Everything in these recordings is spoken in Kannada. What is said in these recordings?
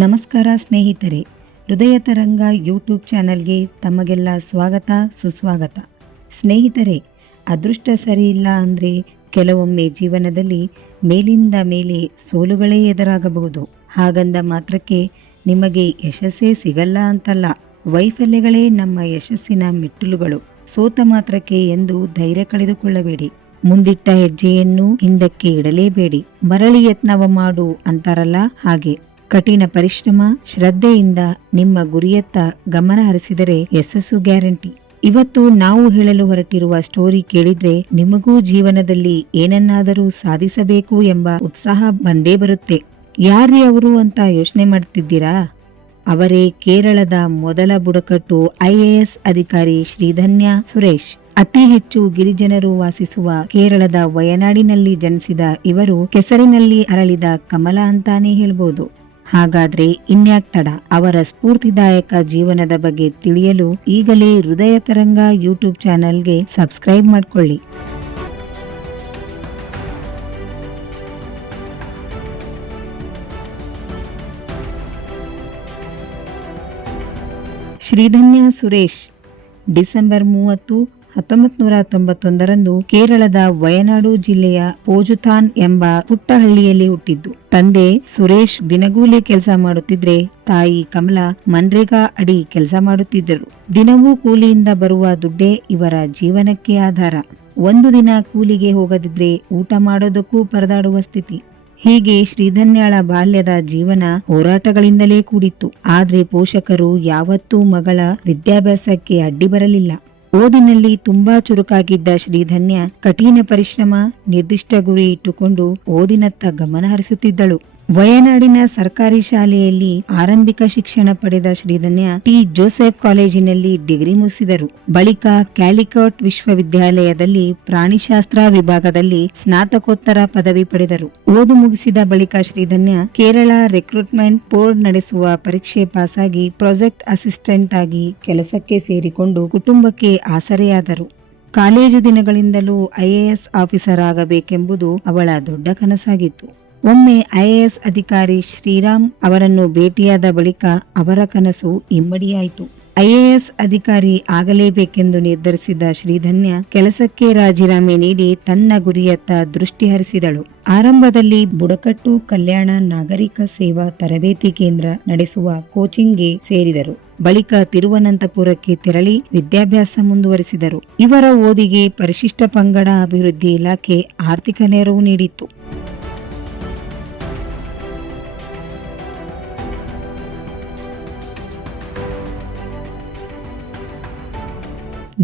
ನಮಸ್ಕಾರ ಸ್ನೇಹಿತರೆ. ಹೃದಯ ತರಂಗ ಯೂಟ್ಯೂಬ್ ಚಾನಲ್ಗೆ ತಮಗೆಲ್ಲ ಸ್ವಾಗತ, ಸುಸ್ವಾಗತ. ಸ್ನೇಹಿತರೆ, ಅದೃಷ್ಟ ಸರಿಯಿಲ್ಲ ಅಂದರೆ ಕೆಲವೊಮ್ಮೆ ಜೀವನದಲ್ಲಿ ಮೇಲಿಂದ ಮೇಲೆ ಸೋಲುಗಳೇ ಎದುರಾಗಬಹುದು. ಹಾಗಂದ ಮಾತ್ರಕ್ಕೆ ನಿಮಗೆ ಯಶಸ್ಸೇ ಸಿಗಲ್ಲ ಅಂತಲ್ಲ. ವೈಫಲ್ಯಗಳೇ ನಮ್ಮ ಯಶಸ್ಸಿನ ಮೆಟ್ಟಿಲುಗಳು. ಸೋತ ಮಾತ್ರಕ್ಕೆ ಎಂದು ಧೈರ್ಯ ಕಳೆದುಕೊಳ್ಳಬೇಡಿ. ಮುಂದಿಟ್ಟ ಹೆಜ್ಜೆಯನ್ನು ಹಿಂದಕ್ಕೆ ಇಡಲೇಬೇಡಿ. ಮರಳಿ ಯತ್ನವ ಮಾಡು ಅಂತಾರಲ್ಲ ಹಾಗೆ. ಕಠಿಣ ಪರಿಶ್ರಮ, ಶ್ರದ್ಧೆಯಿಂದ ನಿಮ್ಮ ಗುರಿಯತ್ತ ಗಮನ ಹರಿಸಿದರೆ ಯಶಸ್ಸು ಗ್ಯಾರಂಟಿ. ಇವತ್ತು ನಾವು ಹೇಳಲು ಹೊರಟಿರುವ ಸ್ಟೋರಿ ಕೇಳಿದ್ರೆ ನಿಮಗೂ ಜೀವನದಲ್ಲಿ ಏನನ್ನಾದರೂ ಸಾಧಿಸಬೇಕು ಎಂಬ ಉತ್ಸಾಹ ಬಂದೇ ಬರುತ್ತೆ. ಯಾರೇ ಅವರು ಅಂತ ಯೋಚನೆ ಮಾಡ್ತಿದ್ದೀರಾ? ಅವರೇ ಕೇರಳದ ಮೊದಲ ಬುಡಕಟ್ಟು ಐಎಎಸ್ ಅಧಿಕಾರಿ ಶ್ರೀಧನ್ಯ ಸುರೇಶ್. ಅತಿ ಹೆಚ್ಚು ಗಿರಿಜನರು ವಾಸಿಸುವ ಕೇರಳದ ವಯನಾಡಿನಲ್ಲಿ ಜನಿಸಿದ ಇವರು ಕೆಸರಿನಲ್ಲಿ ಅರಳಿದ ಕಮಲ ಅಂತಾನೆ ಹೇಳ್ಬೋದು. ಹಾಗಾದ್ರೆ ಇನ್ಯಾಕ್ ತಡ? ಅವರ ಸ್ಫೂರ್ತಿದಾಯಕ ಜೀವನದ ಬಗ್ಗೆ ತಿಳಿಯಲು ಈಗಲೇ ಹೃದಯ ತರಂಗ ಯೂಟ್ಯೂಬ್ ಚಾನೆಲ್ಗೆ ಸಬ್ಸ್ಕ್ರೈಬ್ ಮಾಡ್ಕೊಳ್ಳಿ. ಶ್ರೀಧನ್ಯ ಸುರೇಶ್, ಡಿಸೆಂಬರ್ ಮೂವತ್ತು ಹತ್ತೊಂಬತ್ತು ನೂರ ತೊಂಬತ್ತೊಂದರಂದು ಕೇರಳದ ವಯನಾಡು ಜಿಲ್ಲೆಯ ಪೋಜುಥಾನ್ ಎಂಬ ಪುಟ್ಟಹಳ್ಳಿಯಲ್ಲಿ ಹುಟ್ಟಿದ್ದು. ತಂದೆ ಸುರೇಶ್ ದಿನಗೂಲಿ ಕೆಲಸ ಮಾಡುತ್ತಿದ್ರೆ ತಾಯಿ ಕಮಲ ಮನ್ರೇಗಾ ಅಡಿ ಕೆಲಸ ಮಾಡುತ್ತಿದ್ದರು. ದಿನವೂ ಕೂಲಿಯಿಂದ ಬರುವ ದುಡ್ಡೇ ಇವರ ಜೀವನಕ್ಕೆ ಆಧಾರ. ಒಂದು ದಿನ ಕೂಲಿಗೆ ಹೋಗದಿದ್ರೆ ಊಟ ಮಾಡೋದಕ್ಕೂ ಪರದಾಡುವ ಸ್ಥಿತಿ. ಹೀಗೆ ಶ್ರೀಧನ್ಯಾಳ ಬಾಲ್ಯದ ಜೀವನ ಹೋರಾಟಗಳಿಂದಲೇ ಕೂಡಿತ್ತು. ಆದ್ರೆ ಪೋಷಕರು ಯಾವತ್ತೂ ಮಗಳ ವಿದ್ಯಾಭ್ಯಾಸಕ್ಕೆ ಅಡ್ಡಿ ಬರಲಿಲ್ಲ. ಓದಿನಲ್ಲಿ ತುಂಬಾ ಚುರುಕಾಗಿದ್ದ ಶ್ರೀಧನ್ಯ ಕಠಿಣ ಪರಿಶ್ರಮ ನಿರ್ದಿಷ್ಟ ಗುರಿ ಇಟ್ಟುಕೊಂಡು ಓದಿನತ್ತ ಗಮನ ಹರಿಸುತ್ತಿದ್ದಳು ವಯನಾಡಿನ ಸರ್ಕಾರಿ ಶಾಲೆಯಲ್ಲಿ ಆರಂಭಿಕ ಶಿಕ್ಷಣ ಪಡೆದ ಶ್ರೀಧನ್ಯ ಟಿ. ಜೋಸೆಫ್ ಕಾಲೇಜಿನಲ್ಲಿ ಡಿಗ್ರಿ ಮುಗಿಸಿದರು. ಬಳಿಕ ಕ್ಯಾಲಿಕಾಟ್ ವಿಶ್ವವಿದ್ಯಾಲಯದಲ್ಲಿ ಪ್ರಾಣಿಶಾಸ್ತ್ರ ವಿಭಾಗದಲ್ಲಿ ಸ್ನಾತಕೋತ್ತರ ಪದವಿ ಪಡೆದರು. ಓದು ಮುಗಿಸಿದ ಬಳಿಕ ಶ್ರೀಧನ್ಯ ಕೇರಳ ರಿಕ್ರೂಟ್ಮೆಂಟ್ ಬೋರ್ಡ್ ನಡೆಸುವ ಪರೀಕ್ಷೆ ಪಾಸಾಗಿ ಪ್ರಾಜೆಕ್ಟ್ ಅಸಿಸ್ಟೆಂಟ್ ಆಗಿ ಕೆಲಸಕ್ಕೆ ಸೇರಿಕೊಂಡು ಕುಟುಂಬಕ್ಕೆ ಆಸರೆಯಾದರು. ಕಾಲೇಜು ದಿನಗಳಿಂದಲೂ ಐಎಎಸ್ ಆಫೀಸರ್ ಆಗಬೇಕೆಂಬುದು ಅವಳ ದೊಡ್ಡ ಕನಸಾಗಿತ್ತು. ಒಮ್ಮೆ ಐಎಎಸ್ ಅಧಿಕಾರಿ ಶ್ರೀರಾಮ್ ಅವರನ್ನು ಭೇಟಿಯಾದ ಬಳಿಕ ಅವರ ಕನಸು ಇಮ್ಮಡಿಯಾಯಿತು. ಐಎಎಸ್ ಅಧಿಕಾರಿ ಆಗಲೇಬೇಕೆಂದು ನಿರ್ಧರಿಸಿದ ಶ್ರೀಧನ್ಯ ಕೆಲಸಕ್ಕೆ ರಾಜೀನಾಮೆ ನೀಡಿ ತನ್ನ ಗುರಿಯತ್ತ ದೃಷ್ಟಿ ಹರಿಸಿದಳು. ಆರಂಭದಲ್ಲಿ ಬುಡಕಟ್ಟು ಕಲ್ಯಾಣ ನಾಗರಿಕ ಸೇವಾ ತರಬೇತಿ ಕೇಂದ್ರ ನಡೆಸುವ ಕೋಚಿಂಗ್ಗೆ ಸೇರಿದರು. ಬಳಿಕ ತಿರುವನಂತಪುರಕ್ಕೆ ತೆರಳಿ ವಿದ್ಯಾಭ್ಯಾಸ ಮುಂದುವರಿಸಿದರು. ಇವರ ಓದಿಗೆ ಪರಿಶಿಷ್ಟ ಪಂಗಡ ಅಭಿವೃದ್ಧಿ ಇಲಾಖೆ ಆರ್ಥಿಕ ನೆರವು ನೀಡಿತ್ತು.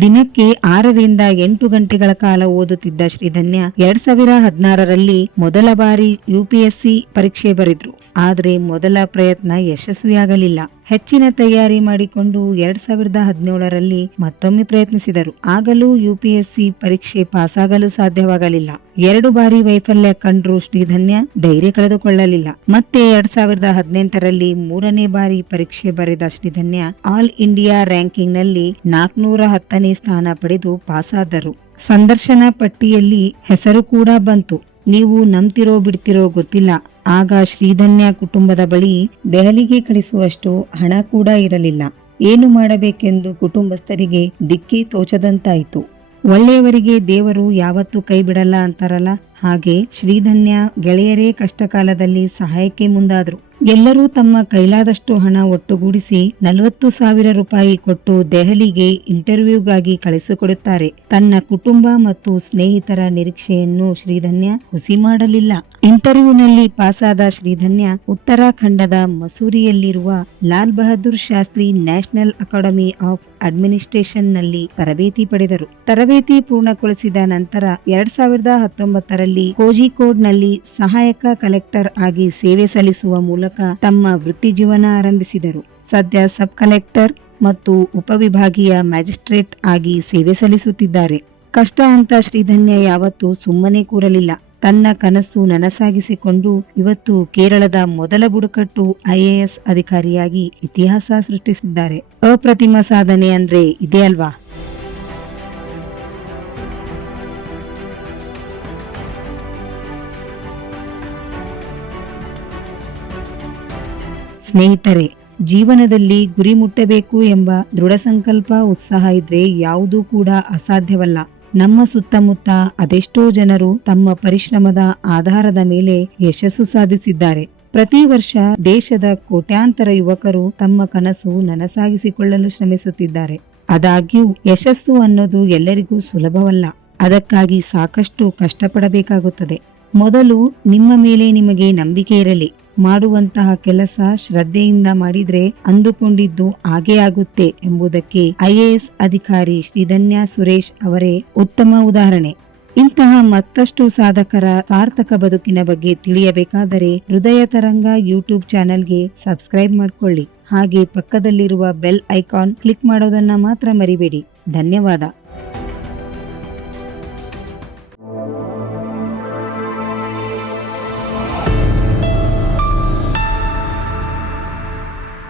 ದಿನಕ್ಕೆ ಆರರಿಂದ ಎಂಟು ಗಂಟೆಗಳ ಕಾಲ ಓದುತ್ತಿದ್ದ ಶ್ರೀಧನ್ಯ ಎರಡ್ ಸಾವಿರ ಹದಿನಾರರಲ್ಲಿ ಮೊದಲ ಬಾರಿ ಯುಪಿಎಸ್ಸಿ ಪರೀಕ್ಷೆ ಬರೆದ್ರು. ಆದ್ರೆ ಮೊದಲ ಪ್ರಯತ್ನ ಯಶಸ್ವಿಯಾಗಲಿಲ್ಲ. ಹೆಚ್ಚಿನ ತಯಾರಿ ಮಾಡಿಕೊಂಡು ಎರಡ್ ಸಾವಿರದ ಹದಿನೇಳರಲ್ಲಿ ಮತ್ತೊಮ್ಮೆ ಪ್ರಯತ್ನಿಸಿದರು. ಆಗಲೂ ಯುಪಿಎಸ್ಸಿ ಪರೀಕ್ಷೆ ಪಾಸಾಗಲು ಸಾಧ್ಯವಾಗಲಿಲ್ಲ. ಎರಡು ಬಾರಿ ವೈಫಲ್ಯ ಕಂಡ್ರು ಶ್ರೀಧನ್ಯ ಧೈರ್ಯ ಕಳೆದುಕೊಳ್ಳಲಿಲ್ಲ. ಮತ್ತೆ ಎರಡ್ ಸಾವಿರದ ಹದಿನೆಂಟರಲ್ಲಿ ಮೂರನೇ ಬಾರಿ ಪರೀಕ್ಷೆ ಬರೆದ ಶ್ರೀಧನ್ಯ ಆಲ್ ಇಂಡಿಯಾ ರ್ಯಾಂಕಿಂಗ್ನಲ್ಲಿ ನಾಲ್ಕನೂರ ಹತ್ತನೇ ಸ್ಥಾನ ಪಡೆದು ಪಾಸಾದರು. ಸಂದರ್ಶನ ಪಟ್ಟಿಯಲ್ಲಿ ಹೆಸರು ಕೂಡ ಬಂತು. ನೀವು ನಂಬ್ತಿರೋ ಬಿಡ್ತಿರೋ ಗೊತ್ತಿಲ್ಲ. ಆಗ ಶ್ರೀಧನ್ಯ ಕುಟುಂಬದ ಬಳಿ ದೆಹಲಿಗೆ ಕಳಿಸುವಷ್ಟು ಹಣ ಕೂಡ ಇರಲಿಲ್ಲ. ಏನು ಮಾಡಬೇಕೆಂದು ಕುಟುಂಬಸ್ಥರಿಗೆ ದಿಕ್ಕೇ ತೋಚದಂತಾಯಿತು. ಒಳ್ಳೆಯವರಿಗೆ ದೇವರು ಯಾವತ್ತೂ ಕೈ ಬಿಡಲ್ಲ ಅಂತಾರಲ್ಲ? ಹಾಗೆ ಶ್ರೀಧನ್ಯ ಗೆಳೆಯರೇ ಕಷ್ಟಕಾಲದಲ್ಲಿ ಸಹಾಯಕ್ಕೆ ಮುಂದಾದ್ರು. ಎಲ್ಲರೂ ತಮ್ಮ ಕೈಲಾದಷ್ಟು ಹಣ ಒಟ್ಟುಗೂಡಿಸಿ ನಲವತ್ತು ಸಾವಿರ ರೂಪಾಯಿ ಕೊಟ್ಟು ದೆಹಲಿಗೆ ಇಂಟರ್ವ್ಯೂಗಾಗಿ ಕಳಿಸಿಕೊಡುತ್ತಾರೆ. ತನ್ನ ಕುಟುಂಬ ಮತ್ತು ಸ್ನೇಹಿತರ ನಿರೀಕ್ಷೆಯನ್ನು ಶ್ರೀಧನ್ಯ ಹುಸಿ ಮಾಡಲಿಲ್ಲ. ಇಂಟರ್ವ್ಯೂನಲ್ಲಿ ಪಾಸಾದ ಶ್ರೀಧನ್ಯ ಉತ್ತರಾಖಂಡದ ಮಸೂರಿಯಲ್ಲಿರುವ Lal Bahadur Shastri national academy of ಅಡ್ಮಿನಿಸ್ಟ್ರೇಷನ್ನಲ್ಲಿ ತರಬೇತಿ ಪಡೆದರು. ತರಬೇತಿ ಪೂರ್ಣಗೊಳಿಸಿದ ನಂತರ ಎರಡ್ ಸಾವಿರದ ಹತ್ತೊಂಬತ್ತರಲ್ಲಿ ಕೋಜಿಕೋಡ್ನಲ್ಲಿ ಸಹಾಯಕ ಕಲೆಕ್ಟರ್ ಆಗಿ ಸೇವೆ ಸಲ್ಲಿಸುವ ಮೂಲಕ ತಮ್ಮ ವೃತ್ತಿ ಜೀವನ ಆರಂಭಿಸಿದರು. ಸದ್ಯ ಸಬ್ ಕಲೆಕ್ಟರ್ ಮತ್ತು ಉಪವಿಭಾಗೀಯ ಮ್ಯಾಜಿಸ್ಟ್ರೇಟ್ ಆಗಿ ಸೇವೆ ಸಲ್ಲಿಸುತ್ತಿದ್ದಾರೆ. ಕಷ್ಟ ಅಂತ ಶ್ರೀಧನ್ಯ ಯಾವತ್ತೂ ಸುಮ್ಮನೆ ಕೂರಲಿಲ್ಲ. ತನ್ನ ಕನಸು ನನಸಾಗಿಸಿಕೊಂಡು ಇವತ್ತು ಕೇರಳದ ಮೊದಲ ಬುಡಕಟ್ಟು ಐಎಎಸ್ ಅಧಿಕಾರಿಯಾಗಿ ಇತಿಹಾಸ ಸೃಷ್ಟಿಸಿದ್ದಾರೆ. ಅಪ್ರತಿಮ ಸಾಧನೆ ಅಂದ್ರೆ ಇದೇ ಅಲ್ವಾ? ಸ್ನೇಹಿತರೆ, ಜೀವನದಲ್ಲಿ ಗುರಿ ಮುಟ್ಟಬೇಕು ಎಂಬ ದೃಢ ಸಂಕಲ್ಪ ಉತ್ಸಾಹ ಇದ್ರೆ ಯಾವುದೂ ಕೂಡ ಅಸಾಧ್ಯವಲ್ಲ. ನಮ್ಮ ಸುತ್ತಮುತ್ತ ಅದೆಷ್ಟೋ ಜನರು ತಮ್ಮ ಪರಿಶ್ರಮದ ಆಧಾರದ ಮೇಲೆ ಯಶಸ್ಸು ಸಾಧಿಸಿದ್ದಾರೆ. ಪ್ರತಿ ವರ್ಷ ದೇಶದ ಕೋಟ್ಯಾಂತರ ಯುವಕರು ತಮ್ಮ ಕನಸು ನನಸಾಗಿಸಿಕೊಳ್ಳಲು ಶ್ರಮಿಸುತ್ತಿದ್ದಾರೆ. ಆದಾಗ್ಯೂ ಯಶಸ್ಸು ಅನ್ನೋದು ಎಲ್ಲರಿಗೂ ಸುಲಭವಲ್ಲ. ಅದಕ್ಕಾಗಿ ಸಾಕಷ್ಟು ಕಷ್ಟಪಡಬೇಕಾಗುತ್ತದೆ. ಮೊದಲು ನಿಮ್ಮ ಮೇಲೆ ನಿಮಗೆ ನಂಬಿಕೆ ಇರಲಿ. ಮಾಡುವಂತಹ ಕೆಲಸ ಶ್ರದ್ಧೆಯಿಂದ ಮಾಡಿದ್ರೆ ಅಂದುಕೊಂಡಿದ್ದು ಹಾಗೇ ಆಗುತ್ತೆ ಎಂಬುದಕ್ಕೆ ಐಎಎಸ್ ಅಧಿಕಾರಿ ಶ್ರೀಧನ್ಯ ಸುರೇಶ್ ಅವರೇ ಉತ್ತಮ ಉದಾಹರಣೆ. ಇಂತಹ ಮತ್ತಷ್ಟು ಸಾಧಕರ ಸಾರ್ಥಕ ಬದುಕಿನ ಬಗ್ಗೆ ತಿಳಿಯಬೇಕಾದರೆ ಹೃದಯ ತರಂಗ ಯೂಟ್ಯೂಬ್ ಚಾನೆಲ್ಗೆ ಸಬ್ಸ್ಕ್ರೈಬ್ ಮಾಡಿಕೊಳ್ಳಿ. ಹಾಗೆ ಪಕ್ಕದಲ್ಲಿರುವ ಬೆಲ್ ಐಕಾನ್ ಕ್ಲಿಕ್ ಮಾಡೋದನ್ನ ಮಾತ್ರ ಮರಿಬೇಡಿ. ಧನ್ಯವಾದ.